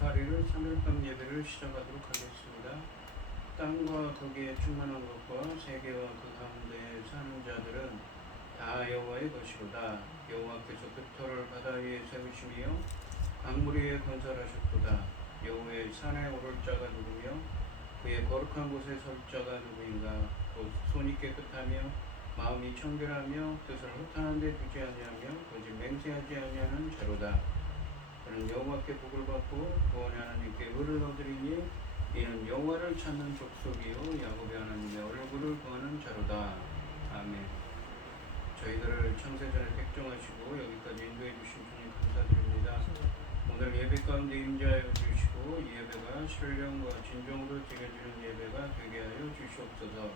28일 3일밤 예배를 시작하도록 하겠습니다. 땅과 거기에 충만한 것과 세계와 그 가운데 사는 자들은 다 여호와의 것이로다. 여호와께서 그 터를 바다 위에 세우시며 강물 위에 건설하셨도다. 여호와의 산에 오를 자가 누구며 그의 거룩한 곳에 설 자가 누구인가. 곧 손이 깨끗하며 마음이 청결하며 뜻을 허탄한 데 두지 아니하며 거짓 맹세하지 아니하는 자로다. 그는 여호와께 복을 받고 구원의 하나님께 의를 얻으리니 이는 여호와를 찾는 족속이요 야곱의 하나님의 얼굴을 구하는 자로다. 아멘. 저희들을 창세전에 백정하시고 여기까지 인도해 주신 주님 감사드립니다. 오늘 예배 가운데 임재하여 주시고 이 예배가 신령과 진정으로 드려지는 예배가 되게 하여 주시옵소서.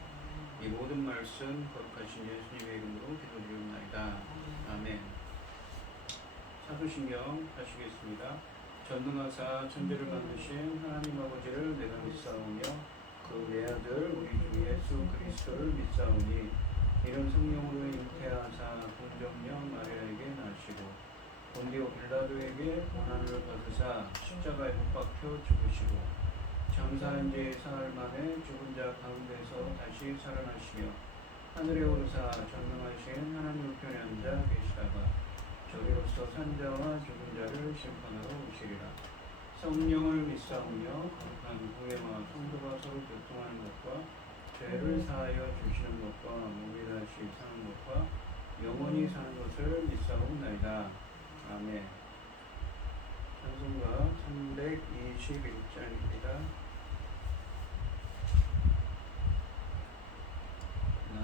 이 모든 말씀 거룩하신 예수님의 이름으로 기도드리옵나이다. 아멘. 사도신경 하시겠습니다. 전능하사 천지를 만드신 하나님 아버지를 내가 믿사오며 그 외아들 우리 주 예수 그리스도를 믿사오니 이런 성령으로 잉태하사 동정녀 마리아에게 나시고 본디오 빌라도에게 고난을 받으사 십자가에 못 박혀 죽으시고 장사한 지 사흘 만에 죽은 자 가운데서 다시 살아나시며 하늘에 오르사 전능하신 하나님 우편에 앉아 계시다가 저리로서 산자와 죽은 자를 심판하러 오시리라. 성령을 믿사오며 거룩한 후회와 성도가 서로 교통하는 것과 죄를 사하여 주시는 것과 몸이 다시 사는 것과 영원히 사는 것을 믿사옵나이다. 아멘. 찬송가 321장입니다. 날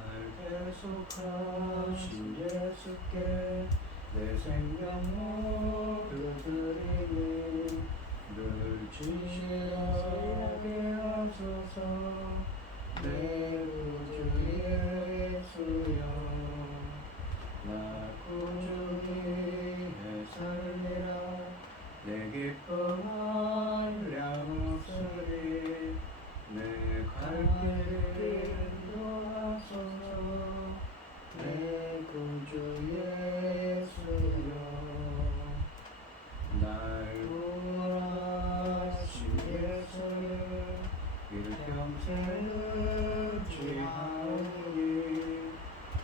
계속하신 예수께 내 생명 모두 드리니 늘 진실하게 하소서. 내 구주 예수여 나 꾸준히 살리라. 내 기쁨 한량없으리. 내 갈 길 인도하소서. 내 구주 예수여 날 구원하신 예수를 일평생 의지하오니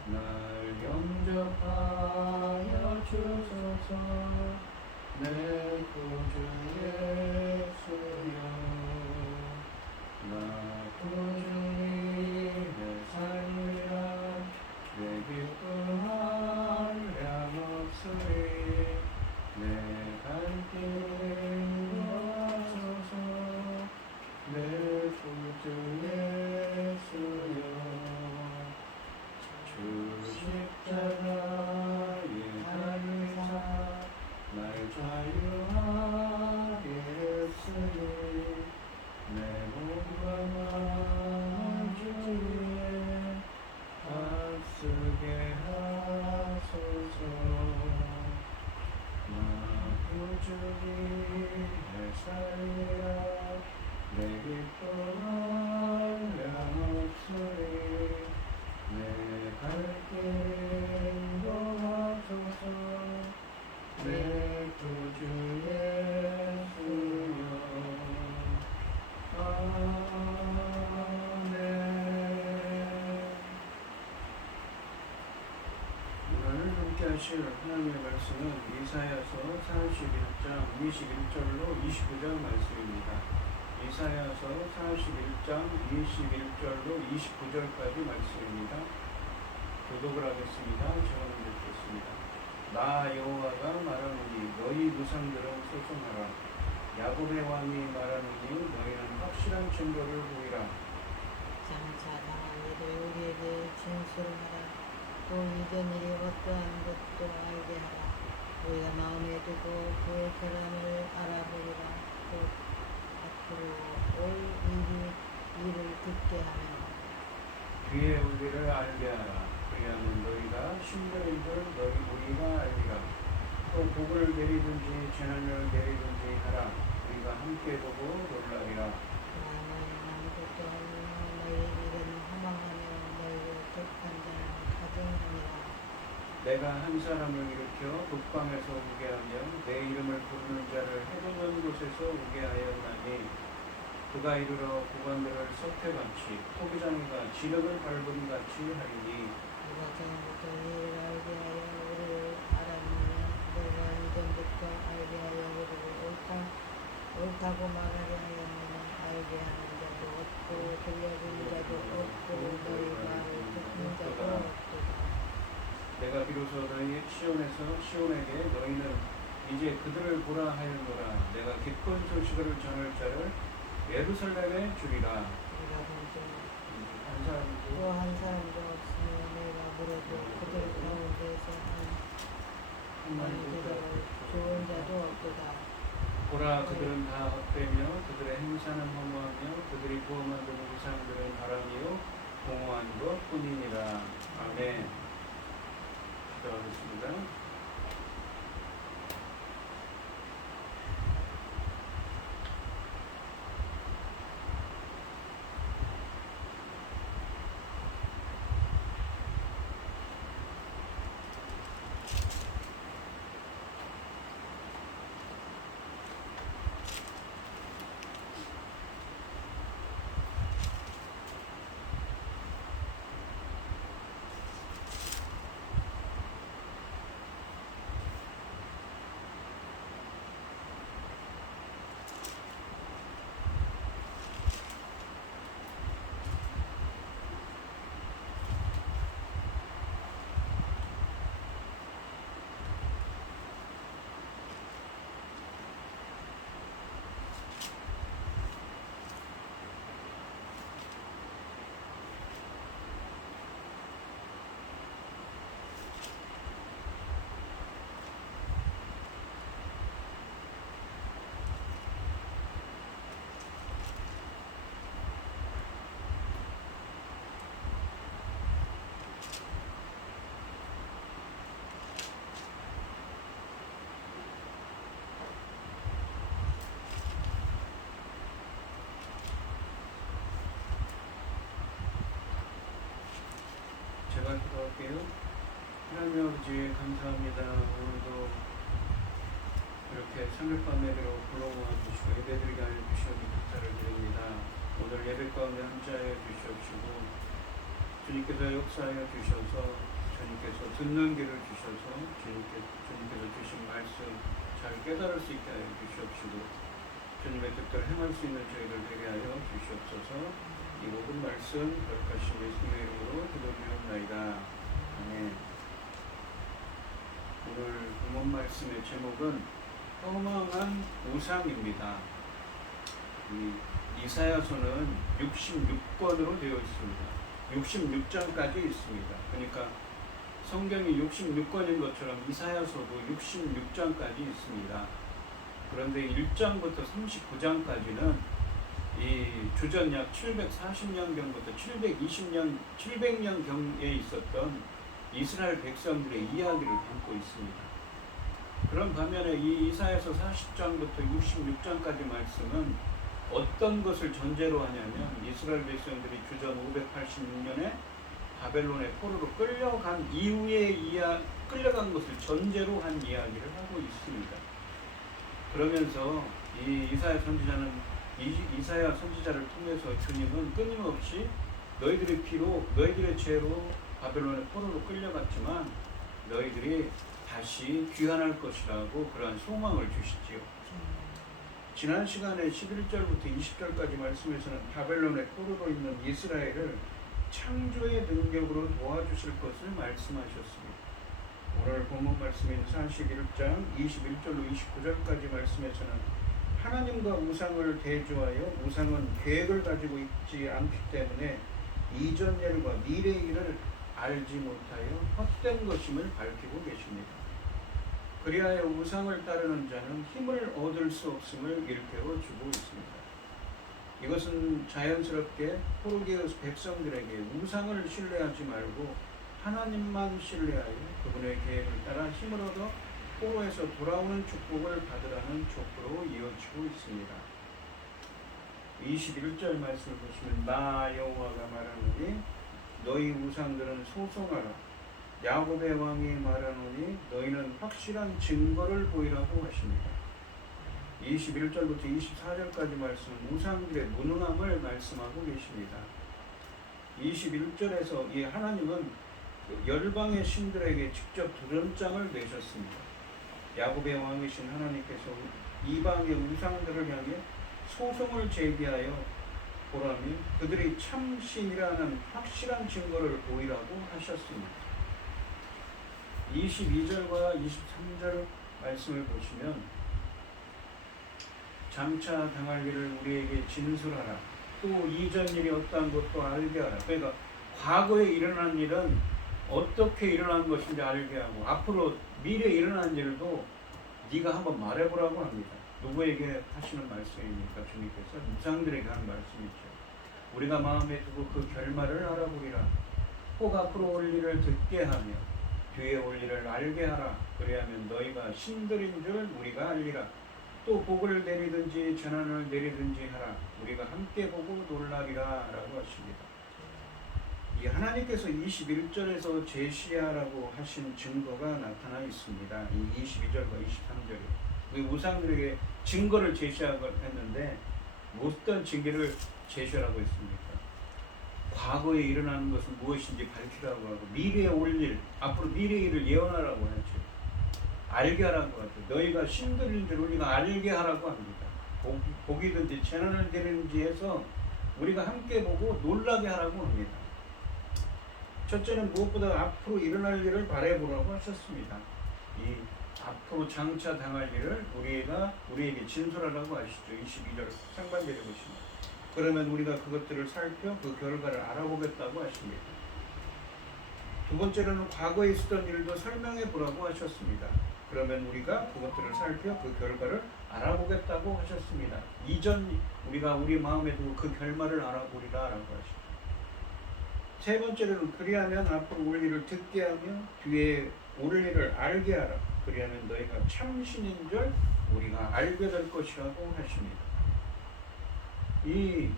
날 영접하여 주소서. 내 구주 예수여 나 꾸준히 내 삶이라. 내 기쁨 한량없으리. 내 갈 길 인도하소서. 내 구주 예수여 주 십자가의 달리사 날 자유하게 했으니 내 몸과 마음 주 위에 앞서게 하소서. 나 꾸준히 내 살리라. 내 기쁨 한량없으리. 내 갈 길 인도하소서. 내 구주 예수여 아멘. 오늘 함께 하실 하나님의 말씀은 이사야서 41장 21절로 29절 말씀입니다. 이사야서 41장 21절로 29절까지 말씀입니다. 교독을 하겠습니다. 제가 먼저 읽겠습니다. 나 여호와가 말하노니 너희 무상들은 소송하라. 야곱의 왕이 말하노니 너희는 확실한 증거를 보이라. 장차 당한 일을 우리에게 진술하라. 또 이전 일이 어떠한 것도 알게 하라. 우리가 마음에 두고 그의 결함을 알아보리라. 곧 앞으로 올 일을 듣게 하며 뒤에 올 일을 알게 하라. 그리하면 너희가 신들인 줄 너희 우리가 알리라. 또 복을 내리든지 재난을 내리든지 하라. 우리가 함께 보고 놀라리라. 그러나 너희는 아무것도 알며 너희 일은 허망하며 너희를 택한 자는 가증하니라. 내가 한 사람을 일으켜 북방에서 오게 하며 내 이름을 부르는 자를 해동한 곳에서 오게 하였나니 그가 이르러 구관들을 석회같이 토기장이가 지름을 밟은 같이 하리니 누가 처음부터 이를 알게 하여 우리를 알았느냐 너가 이전부터 알게 하여 우리를 옳다고 말하게 하였느냐 알게 하는 자도 없고 들려주는 자도 없고 너희 말을 듣는 자도 없도다. 내가 비로소 너희 시온에게 너희는 이제 그들을 보라 하였노라. 내가 기쁜 소식을 전할 자를 예루살렘에 주리라. 우리가 본즉 한 사람도 또 한 사람도 없으며 내가 물어도 그들 가운데서 한 대답을 좋은 자도 없도다. 보라 그들은 다 헛되며 그들의 행사는 허무하며 그들이 구워 만든 우상들은 바람이요 공허한 것뿐이니라. 아멘. 기도하겠습니다. 제가 기도할게요. 하나님 아버지 감사합니다. 오늘도 이렇게 새벽밤 예배로 불러 모아주시고 예배드리게 하여 주시니 감사를 드립니다. 오늘 예배 가운데 함께하여 주시옵시고 주님께서 역사하여 주셔서 주님께서 듣는 길을 주셔서 주님께서 주신 말씀 잘 깨달을 수 있게 하여 주시옵시고 주님의 뜻대로 행할 수 있는 저희들 되게 하여 주시옵소서. 이 모든 말씀 거룩하신 예수님의 이름으로 기도드리옵나이다. 아멘. 오늘 본문 말씀의 제목은 허망한 우상입니다. 이 이사야서는 66권으로 되어 있습니다. 66장까지 있습니다. 그러니까 성경이 66권인 것처럼 이사야서도 66장까지 있습니다. 그런데 1장부터 39장까지는 이 주전 약 740년경부터 700년경에 있었던 이스라엘 백성들의 이야기를 담고 있습니다. 그런 반면에 이 이사야서 40장부터 66장까지 말씀은 어떤 것을 전제로 하냐면 이스라엘 백성들이 주전 586년에 바벨론의 포로로 끌려간 이후에 끌려간 것을 전제로 한 이야기를 하고 있습니다. 그러면서 이 이사야 선지자를 통해서 주님은 끊임없이 너희들의 피로 너희들의 죄로 바벨론의 포로로 끌려갔지만 너희들이 다시 귀환할 것이라고 그러한 소망을 주시지요. 지난 시간에 11절부터 20절까지 말씀에서는 바벨론의 포로로 있는 이스라엘을 창조의 능력으로 도와주실 것을 말씀하셨습니다. 오늘 본문 말씀인 41장 21절로 29절까지 말씀에서는 하나님과 우상을 대조하여 우상은 계획을 가지고 있지 않기 때문에 이전 일과 미래 일을 알지 못하여 헛된 것임을 밝히고 계십니다. 그리하여 우상을 따르는 자는 힘을 얻을 수 없음을 일깨워 주고 있습니다. 이것은 자연스럽게 포로기의 백성들에게 우상을 신뢰하지 말고 하나님만 신뢰하여 그분의 계획을 따라 힘을 얻어 포로에서 돌아오는 축복을 받으라는 족보로 이어지고 있습니다. 21절 말씀을 보시면 나 여호와가 말하노니 너희 우상들은 소송하라. 야곱의 왕이 말하노니 너희는 확실한 증거를 보이라고 하십니다. 21절부터 24절까지 말씀은 우상들의 무능함을 말씀하고 계십니다. 21절에서 이 하나님은 열방의 신들에게 직접 도전장을 내셨습니다. 야곱의 왕이신 하나님께서 이방의 우상들을 향해 소송을 제기하여 보라며 그들이 참신이라는 확실한 증거를 보이라고 하셨습니다. 22절과 23절 말씀을 보시면 장차 당할 일을 우리에게 진술하라. 또 이전 일이 어떠한 것도 알게 하라. 그러니까 과거에 일어난 일은 어떻게 일어난 것인지 알게 하고 앞으로 미래에 일어난 일도 네가 한번 말해보라고 합니다. 누구에게 하시는 말씀입니까? 주님께서 무상들에게 하는 말씀이죠. 우리가 마음에 두고 그 결말을 알아보리라. 혹 앞으로 올 일을 듣게 하며 뒤에 올 일을 알게 하라. 그리하면 너희가 신들인 줄 우리가 알리라. 또 복을 내리든지 재난을 내리든지 하라. 우리가 함께 보고 놀라리라 라고 하십니다. 이 하나님께서 21절에서 제시하라고 하신 증거가 나타나 있습니다. 이 22절과 23절에 그 우상들에게 증거를 제시하고 했는데 어떤 증거를 제시하라고 했습니까? 과거에 일어나는 것은 무엇인지 밝히라고 하고 미래에 올 일, 앞으로 미래의 일을 예언하라고 하죠. 알게 하라고 하죠. 너희가 신들인 줄 우리가 알게 하라고 합니다. 복이든지 재난을 내리든지 해서 우리가 함께 보고 놀라게 하라고 합니다. 첫째는 무엇보다 앞으로 일어날 일을 바라보라고 하셨습니다. 이 앞으로 장차 당할 일을 우리에게 진술하라고 하시죠. 22절 상반절에 보시면. 그러면 우리가 그것들을 살펴 그 결과를 알아보겠다고 하십니다. 두 번째로는 과거에 있었던 일도 설명해 보라고 하셨습니다. 그러면 우리가 그것들을 살펴 그 결과를 알아보겠다고 하셨습니다. 이전 우리가 우리 마음에 두고 그 결말을 알아보리라 라고 하십니다. 세 번째로는 그리하면 앞으로 올 일을 듣게 하며 뒤에 올 일을 알게 하라. 그리하면 너희가 참신인 줄 우리가 알게 될 것이라고 하십니다. 이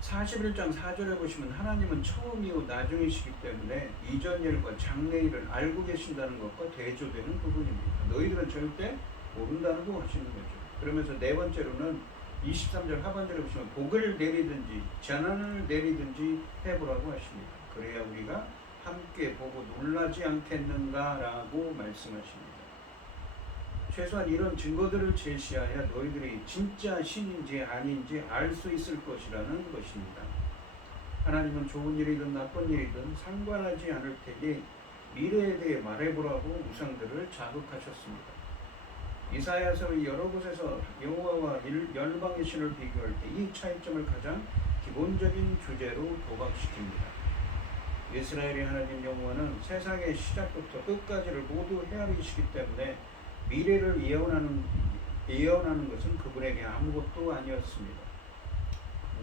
41장 4절에 보시면 하나님은 처음이요 나중이시기 때문에 이전 일과 장래 일을 알고 계신다는 것과 대조되는 부분입니다. 너희들은 절대 모른다고 하시는 거죠. 그러면서 네 번째로는 23절 하반절에 보시면 복을 내리든지 재난을 내리든지 해보라고 하십니다. 그래야 우리가 함께 보고 놀라지 않겠는가라고 말씀하십니다. 최소한 이런 증거들을 제시하여 너희들이 진짜 신인지 아닌지 알 수 있을 것이라는 것입니다. 하나님은 좋은 일이든 나쁜 일이든 상관하지 않을 테니 미래에 대해 말해보라고 우상들을 자극하셨습니다. 이사야서 여러 곳에서 여호와와 열방의 신을 비교할 때 이 차이점을 가장 기본적인 주제로 도박시킵니다. 이스라엘의 하나님 여호와는 세상의 시작부터 끝까지를 모두 헤아리시기 때문에 미래를 예언하는 것은 그분에게 아무것도 아니었습니다.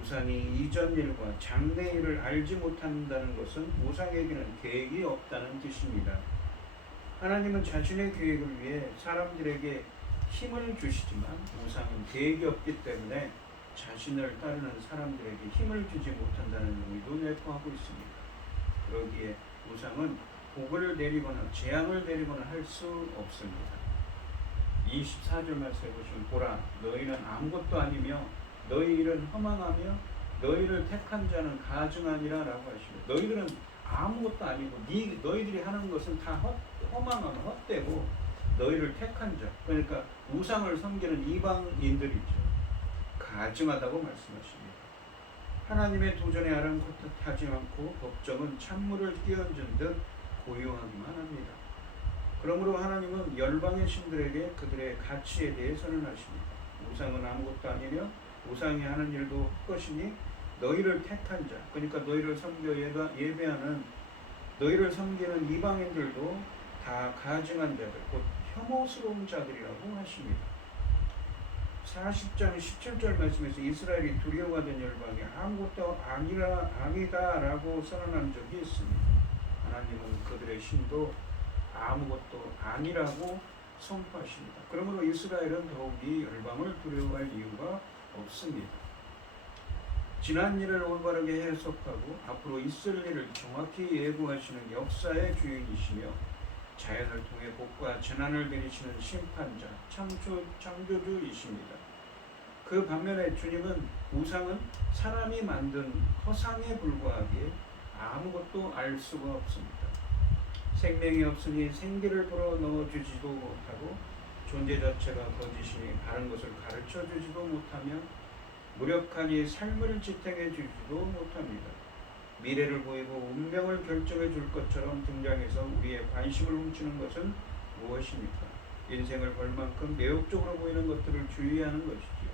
우상이 이전 일과 장래 일을 알지 못한다는 것은 우상에게는 계획이 없다는 뜻입니다. 하나님은 자신의 계획을 위해 사람들에게 힘을 주시지만 우상은 계획이 없기 때문에 자신을 따르는 사람들에게 힘을 주지 못한다는 의도 내포하고 있습니다. 그러기에 우상은 복을 내리거나 재앙을 내리거나 할 수 없습니다. 24절 말씀해 보시면 보라 너희는 아무것도 아니며 너희 일은 허망하며 너희를 택한 자는 가증하니라 라고 하시고 너희들은 아무것도 아니고 너희들이 하는 것은 다 허망하고 헛되고 너희를 택한 자 그러니까 우상을 섬기는 이방인들이죠. 가증하다고 말씀하십니다. 하나님의 도전에 아랑곳하지 않고 법정은 찬물을 끼얹은 듯 고요하기만 합니다. 그러므로 하나님은 열방의 신들에게 그들의 가치에 대해 선언하십니다. 우상은 아무것도 아니며 우상이 하는 일도 헛것이니 너희를 택한 자 그러니까 너희를 섬겨 예배하는 너희를 섬기는 이방인들도 다 가증한 자들 곧 혐오스러운 자들이라고 하십니다. 40장 17절 말씀에서 이스라엘이 두려워하던 열방이 아무것도 아니다라고 선언한 적이 있습니다. 하나님은 그들의 신도 아무것도 아니라고 선포하십니다. 그러므로 이스라엘은 더욱이 열방을 두려워할 이유가 없습니다. 지난 일을 올바르게 해석하고 앞으로 있을 일을 정확히 예고하시는 역사의 주인이시며 자연을 통해 복과 재난을 내리시는 심판자, 창조주이십니다. 그 반면에 주님은 우상은 사람이 만든 허상에 불과하기에 아무것도 알 수가 없습니다. 생명이 없으니 생기를 불어 넣어주지도 못하고 존재 자체가 거짓이니 바른 것을 가르쳐주지도 못하며 무력하니 삶을 지탱해 주지도 못합니다. 미래를 보이고 운명을 결정해 줄 것처럼 등장해서 우리의 관심을 훔치는 것은 무엇입니까? 인생을 벌 만큼 매혹적으로 보이는 것들을 주의하는 것이지요.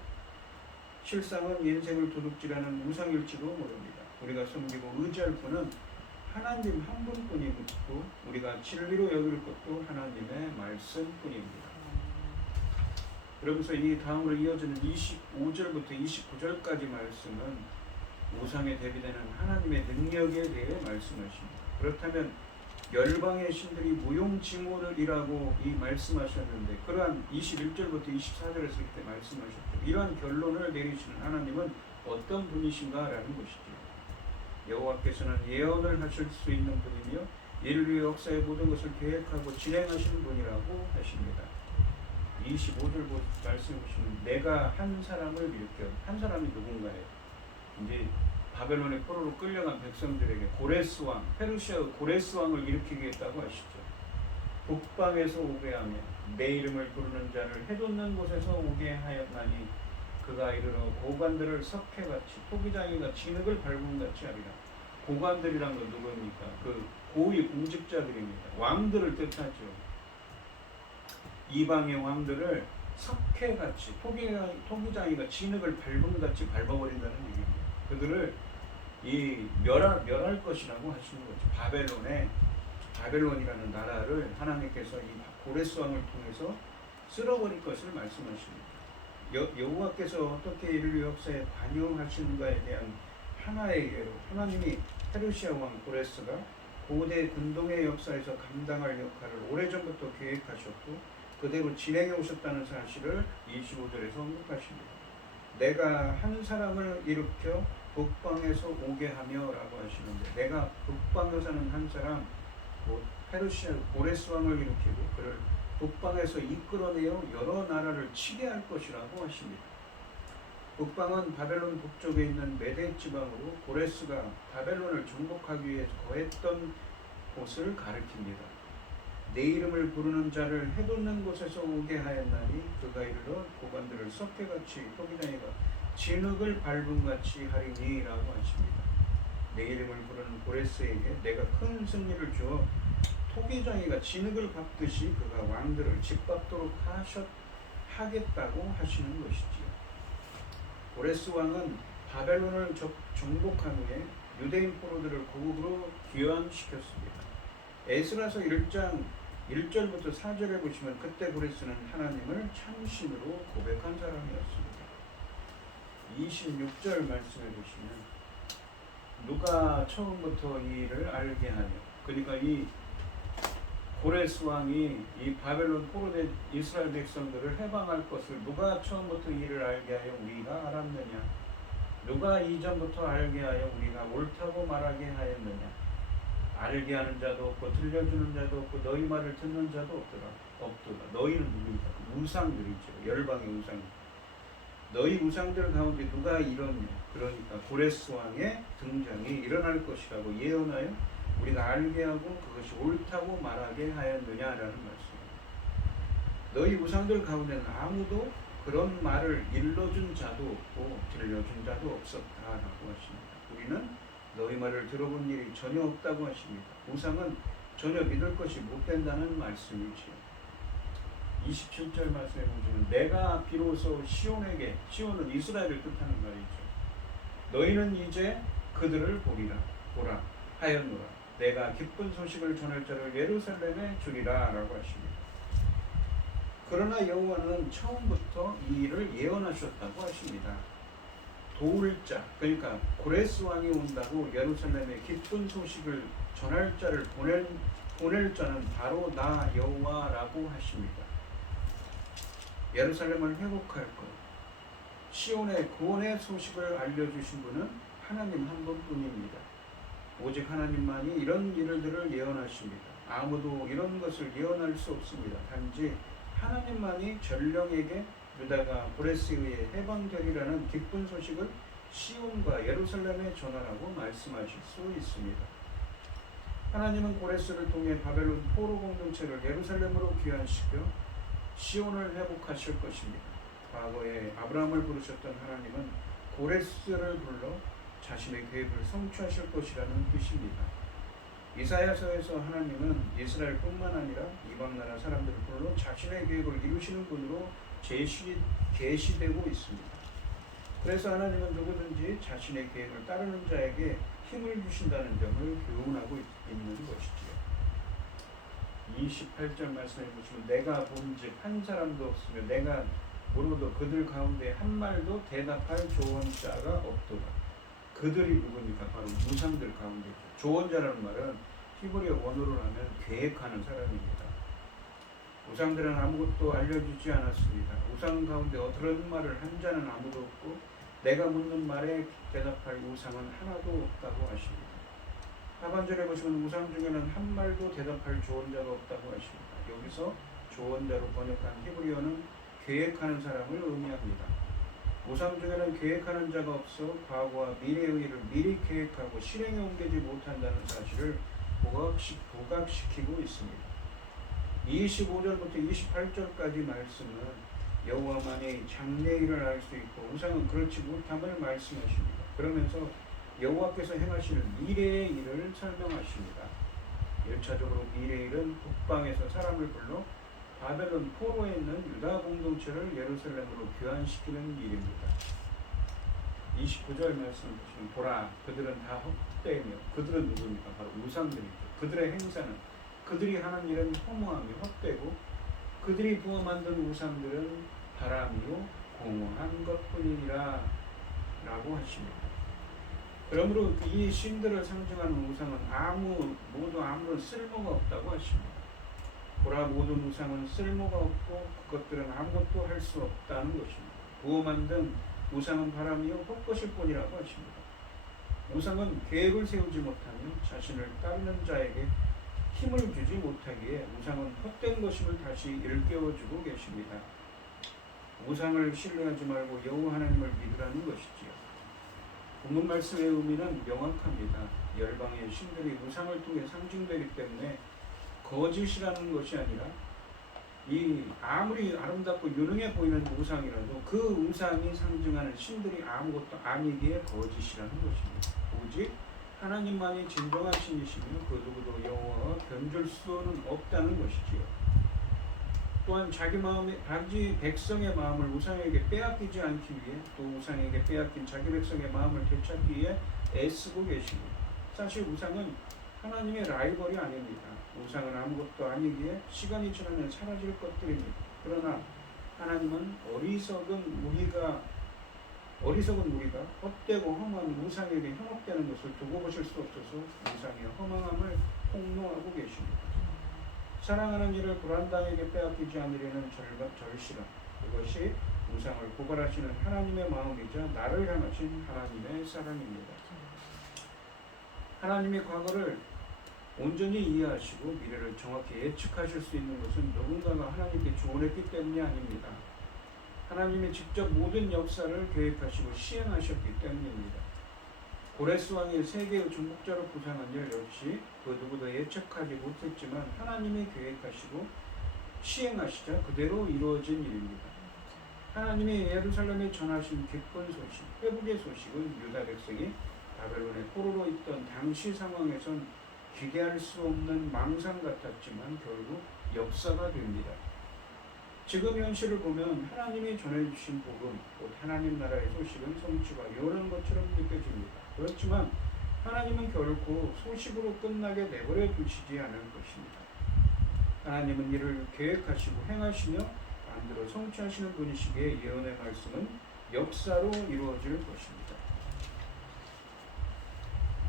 실상은 인생을 도둑질하는 우상일지도 모릅니다. 우리가 섬기고 의지할 분은 하나님 한 분뿐이고 우리가 진리로 여길 것도 하나님의 말씀뿐입니다. 그러면서 이 다음으로 이어지는 25절부터 29절까지 말씀은 우상에 대비되는 하나님의 능력에 대해 말씀하십니다. 그렇다면 열방의 신들이 무용지물이라고 이 말씀하셨는데 그러한 21절부터 24절에서 이렇게 말씀하셨죠. 이러한 결론을 내리시는 하나님은 어떤 분이신가 라는 것이죠. 여호와께서는 예언을 하실 수 있는 분이며 인류 역사의 모든 것을 계획하고 진행하시는 분이라고 하십니다. 25절 말씀해 보시면 내가 한 사람을 일으켜, 한 사람이 누군가예요? 이제 바벨론의 포로로 끌려간 백성들에게 고레스 왕, 페르시아의 고레스 왕을 일으키겠다고 하시죠. 북방에서 오게 하며 내 이름을 부르는 자를 해돋는 곳에서 오게 하였나니 그가 이르러 고관들을 석회같이 토기장이가 진흙을 밟음같이 하리라. 고관들이란 건 누구입니까? 그 고위 공직자들입니다. 왕들을 뜻하죠. 이방의 왕들을 석회같이 토기장이가 진흙을 밟음같이 밟아버린다는 얘기입니다. 그들을 멸할 것이라고 하시는 거죠. 바벨론이라는 나라를 하나님께서 이 고레스 왕을 통해서 쓸어버릴 것을 말씀하십니다. 여호와께서 어떻게 인류 역사에 관여하시는가에 대한 하나의 예로 하나님이 페르시아 왕 고레스가 고대 근동의 역사에서 감당할 역할을 오래전부터 계획하셨고 그대로 진행해 오셨다는 사실을 25절에서 언급하십니다. 내가 한 사람을 일으켜 북방에서 오게 하며 라고 하시는데 내가 북방에 사는 한 사람 곧 페르시아 고레스 왕을 일으키고 그를 북방에서 이끌어내어 여러 나라를 치게 할 것이라고 하십니다. 북방은 바벨론 북쪽에 있는 메대 지방으로 고레스가 바벨론을 정복하기 위해 거했던 곳을 가리킵니다. 내 이름을 부르는 자를 해돋는 곳에서 오게 하였나니 그가 이르러 고관들을 석회같이 토기장이가 진흙을 밟음같이 하리니 라고 하십니다. 내 이름을 부르는 고레스에게 내가 큰 승리를 주어 토기장이가 진흙을 밟듯이 그가 왕들을 짓밟도록 하겠다고 하시는 것이지요. 고레스 왕은 바벨론을 정복한 후에 유대인 포로들을 고국으로 귀환시켰습니다. 에스라서 1장 1절부터 4절에 보시면 그때 고레스는 하나님을 참신으로 고백한 사람이었습니다. 26절 말씀해 보시면 누가 처음부터 이 일을 알게 하며 그러니까 이 고레스 왕이 이 바벨론 포로된 이스라엘 백성들을 해방할 것을 누가 처음부터 이 일을 알게 하여 우리가 알았느냐? 누가 이전부터 알게 하여 우리가 옳다고 말하게 하였느냐? 알게 하는 자도 없고 들려주는 자도 없고 너희 말을 듣는 자도 없도다. 너희는 누구입니까? 우상들이죠. 열방의 우상. 너희 우상들 가운데 누가 이뤘냐? 그러니까 고레스 왕의 등장이 일어날 것이라고 예언하여 우리가 알게 하고 그것이 옳다고 말하게 하였느냐라는 말씀입니다. 너희 우상들 가운데는 아무도 그런 말을 일러준 자도 없고 들려준 자도 없었다라고 하십니다. 우리는 너희 말을 들어본 일이 전혀 없다고 하십니다. 우상은 전혀 믿을 것이 못 된다는 말씀이지요. 27절 말씀에 보시면 내가 비로소 시온에게, 시온은 이스라엘을 뜻하는 말이죠. 너희는 이제 그들을 보라 하였노라. 내가 기쁜 소식을 전할 자를 예루살렘에 주리라 라고 하십니다. 그러나 여호와는 처음부터 이 일을 예언하셨다고 하십니다. 도울 자, 그러니까 고레스 왕이 온다고 예루살렘에 기쁜 소식을 전할 자를 보낼 자는 바로 나 여호와라고 하십니다. 예루살렘을 회복할 것, 시온의 구원의 소식을 알려주신 분은 하나님 한 분뿐입니다. 오직 하나님만이 이런 일들을 예언하십니다. 아무도 이런 것을 예언할 수 없습니다. 단지 하나님만이 전령에게 유다가 고레스에 의해 해방되리라는 기쁜 소식을 시온과 예루살렘에 전하라고 말씀하실 수 있습니다. 하나님은 고레스를 통해 바벨론 포로 공동체를 예루살렘으로 귀환시켜 시온을 회복하실 것입니다. 과거에 아브라함을 부르셨던 하나님은 고레스를 불러 자신의 계획을 성취하실 것이라는 뜻입니다. 이사야서에서 하나님은 이스라엘뿐만 아니라 이방 나라 사람들을 불러 자신의 계획을 이루시는 분으로 계시되고 있습니다. 그래서 하나님은 누구든지 자신의 계획을 따르는 자에게 힘을 주신다는 점을 교훈하고 있는 것이지요. 28절 말씀해 보시면 내가 본즉 한 사람도 없으며 내가 물어도 그들 가운데 한 말도 대답할 조언자가 없도다. 그들이 누굽니까? 바로 우상들 가운데. 조언자라는 말은 히브리어 원어로 하면 계획하는 사람입니다. 우상들은 아무것도 알려주지 않았습니다. 우상 가운데 그런 말을 한 자는 아무도 없고 내가 묻는 말에 대답할 우상은 하나도 없다고 하십니다. 하반절에 보시면 우상 중에는 한 말도 대답할 조언자가 없다고 하십니다. 여기서 조언자로 번역한 히브리어는 계획하는 사람을 의미합니다. 우상 중에는 계획하는 자가 없어 과거와 미래의 일을 미리 계획하고 실행에 옮기지 못한다는 사실을 부각시키고 있습니다. 25절부터 28절까지 말씀은 여호와만이 장래일을 알 수 있고 우상은 그렇지 못함을 말씀하십니다. 그러면서 여호와께서 행하실 미래의 일을 설명하십니다. 1차적으로 미래의 일은 북방에서 사람을 불러 바벨론 포로에 있는 유다 공동체를 예루살렘으로 귀환시키는 일입니다. 29절 말씀 보시면 보라 그들은 다 헛되며 그들은 누구입니까? 바로 우상들이죠. 그들의 행사는 그들이 하는 일은 허무하며 헛되고 그들이 부어 만든 우상들은 바람이요 공허한 것뿐이니라 라고 하십니다. 그러므로 이 신들을 상징하는 우상은 모두 아무런 쓸모가 없다고 하십니다. 보라 모든 우상은 쓸모가 없고 그것들은 아무것도 할 수 없다는 것입니다. 부어 만든 우상은 바람이요 헛것일 뿐이라고 하십니다. 우상은 계획을 세우지 못하며 자신을 따르는 자에게 힘을 주지 못하기에 우상은 헛된 것임을 다시 일깨워주고 계십니다. 우상을 신뢰하지 말고 여호와 하나님을 믿으라는 것이지요. 본문 말씀의 의미는 명확합니다. 열방의 신들이 우상을 통해 상징되기 때문에 거짓이라는 것이 아니라 이 아무리 아름답고 유능해 보이는 우상이라도 그 우상이 상징하는 신들이 아무것도 아니기에 거짓이라는 것입니다. 오직 하나님만이 진정한 신이시며 그 누구도 여호와와 견줄 수는 없다는 것이지요. 또한 자기 백성의 마음을 우상에게 빼앗기지 않기 위해 또 우상에게 빼앗긴 자기 백성의 마음을 되찾기 위해 애쓰고 계십니다. 사실 우상은 하나님의 라이벌이 아닙니다. 우상은 아무것도 아니기에 시간이 지나면 사라질 것들입니다. 그러나 하나님은 어리석은 우리가 헛되고 험한 우상에게 현혹되는 것을 두고 보실 수 없어서 우상의 허망함을 폭로하고 계십니다. 사랑하는 이를 불안당에게 빼앗기지 않으려는 절실함, 그것이 우상을 고발하시는 하나님의 마음이자 나를 향하신 하나님의 사랑입니다. 하나님의 과거를 온전히 이해하시고 미래를 정확히 예측하실 수 있는 것은 누군가가 하나님께 조언했기 때문이 아닙니다. 하나님이 직접 모든 역사를 계획하시고 시행하셨기 때문입니다. 고레스 왕이 세계의 중복자로 부상한 일 역시 그 누구도 예측하지 못했지만 하나님이 계획하시고 시행하시자 그대로 이루어진 일입니다. 하나님이 예루살렘에 전하신 기쁜 소식, 회복의 소식은 유다 백성이 바벨론의 포로로 있던 당시 상황에선 기대할 수 없는 망상 같았지만 결국 역사가 됩니다. 지금 현실을 보면 하나님이 전해주신 복음, 곧 하나님 나라의 소식은 성취가 요런 것처럼 느껴집니다. 그렇지만 하나님은 결코 소식으로 끝나게 내버려 두시지 않을 것입니다. 하나님은 이를 계획하시고 행하시며 반대로 성취하시는 분이시기에 예언의 말씀은 역사로 이루어질 것입니다.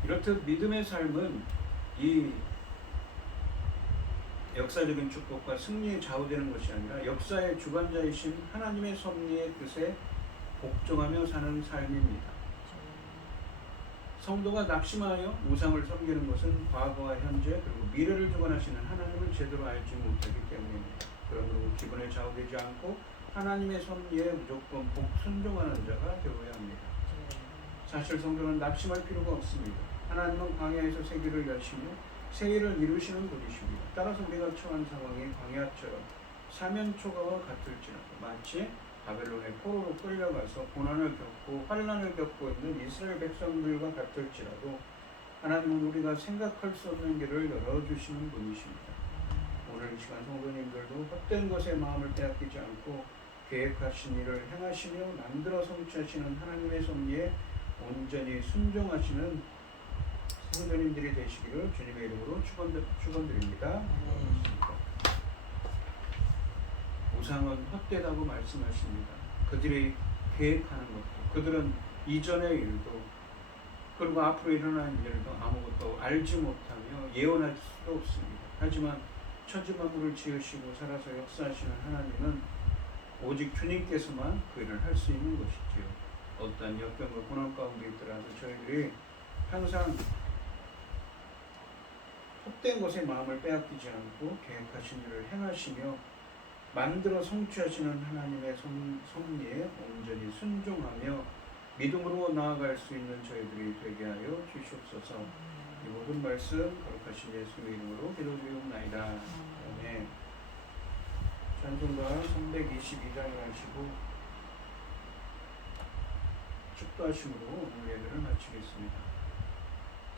이렇듯 믿음의 삶은 이 역사적인 축복과 승리에 좌우되는 것이 아니라 역사의 주관자이신 하나님의 섭리의 뜻에 복종하며 사는 삶입니다. 성도가 낙심하여 우상을 섬기는 것은 과거와 현재 그리고 미래를 주관하시는 하나님을 제대로 알지 못하기 때문입니다. 그러므로 기분에 좌우되지 않고 하나님의 섭리에 무조건 복순종하는 자가 되어야 합니다. 사실 성도는 낙심할 필요가 없습니다. 하나님은 광야에서 세계를 여시며 세계를 이루시는 분이십니다. 따라서 우리가 처한 상황이 광야처럼 사면초가와 같을지라도 마치 바벨론의 포로로 끌려가서 고난을 겪고 환난을 겪고 있는 이스라엘 백성들과 같을지라도 하나님은 우리가 생각할 수 없는 길을 열어주시는 분이십니다. 오늘 이 시간 성도님들도 헛된 것에 마음을 빼앗기지 않고 계획하신 일을 행하시며 만들어 성취하시는 하나님의 섭리에 온전히 순종하시는 성도님들이 되시기를 주님의 이름으로 축원드립니다. 우상은 헛되다고 말씀하십니다. 그들이 계획하는 것도, 그들은 이전의 일도, 그리고 앞으로 일어날 일도 아무것도 알지 못하며 예언할 수도 없습니다. 하지만 천지만물을 지으시고 살아서 역사하시는 하나님은 오직 주님께서만 그 일을 할 수 있는 것이지요. 어떠한 역경과 고난 가운데 있더라도 저희들이 항상 헛된 것에 마음을 빼앗기지 않고 계획하신 일을 행하시며 만들어 성취하시는 하나님의 섭리에 온전히 순종하며 믿음으로 나아갈 수 있는 저희들이 되게 하여 주시옵소서. 이 모든 말씀 거룩하신 예수의 이름으로 기도드리옵나이다. 아멘. 찬송가 322장을 하시고 축도하심으로 오늘 예배를 마치겠습니다.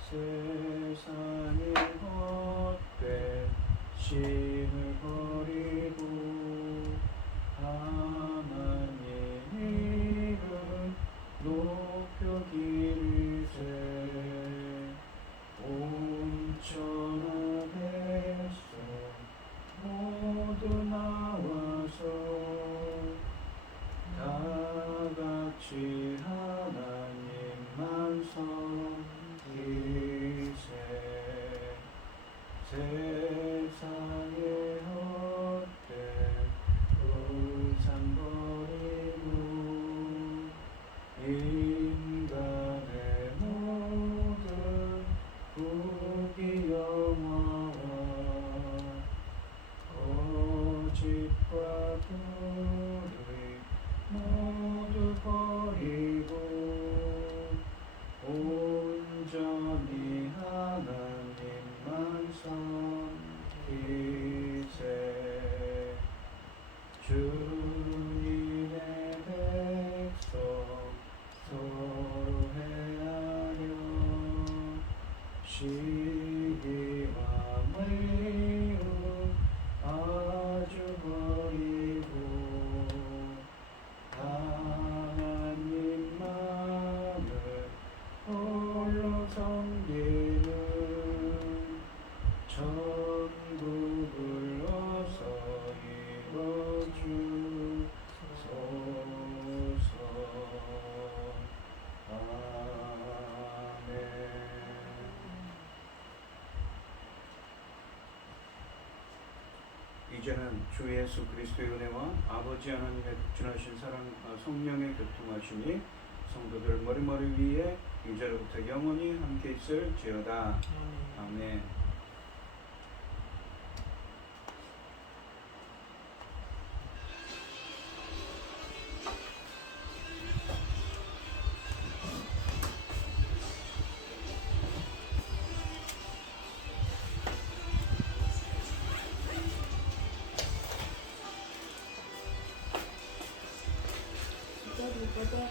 세상의 헛된 신을 버리고 하나님 이름 높여 기르세 온 천하 백성 모두 나와서 다 같이 하나님만 섬기세 세상의 헛된 우상 버리고 인간의 모든 부귀 영화와 거짓과 불의 모두 버리고 온전히 하나님만 섬기세 주님의 백성 서로 헤아려 시기와 매우 아주 버리고 하나님만을 홀로 섬기는 천국을 어서 이뤄주소서. 아멘. 이제는 주 예수 그리스도의 은혜와 아버지 하나님의 극진하신 사랑과 성령의 교통하심이 성도들 머리머리 위에 이제로부터 영원히 함께 있을지어다. 아멘.